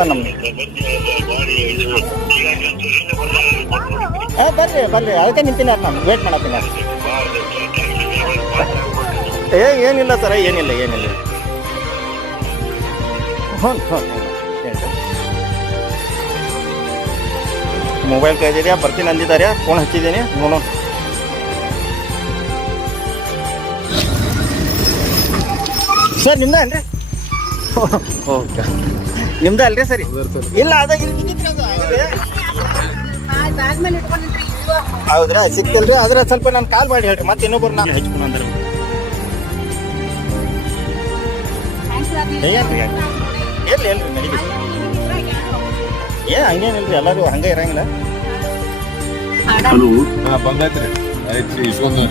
ನಮ್ದು ಬರ್ರಿ ಅದಕ್ಕೆ ನಿಂತೀನಿ ನಾನು ವೇಟ್ ಮಾಡತ್ತೀನಿ ಏನಿಲ್ಲ ಸರ್ ಏನಿಲ್ಲ ಹ್ಞೂ ಮೊಬೈಲ್ ಕೈದಿದೆಯಾ ಬರ್ತೀನಿ ಅಂದಿದ್ದಾರೆ ಫೋನ್ ಹಚ್ಚಿದ್ದೀನಿ ನೋಡೋಣ ಸರ್ ನಿಮ್ದ ಅಲ್ರಿ ಓಕೆ ನಿಮ್ದ ಅಲ್ರಿ ಸರಿ ಇಲ್ಲ ಹೌದ್ರಾ ಸಿಕ್ತಿಲ್ರಿ ಆದ್ರೆ ಸ್ವಲ್ಪ ನಾನು ಕಾಲ್ ಮಾಡಿ ಹೇಳ್ರಿ ಮತ್ತೆ ಇನ್ನೊಬ್ಬರು ನಾನು ಹಚ್ಕೊಂಡು ಅಂದ್ರೆ ಎಲ್ಲಿ ನಡೀತಿ ಹಂಗೇನಿಲ್ರಿ ಎಲ್ಲರೂ ಹಂಗೆ ಇರಂಗಿಲ್ಲ ಬಂದೈತ್ರಿ ಆಯ್ತು ಇಸ್ಕೊಂಡು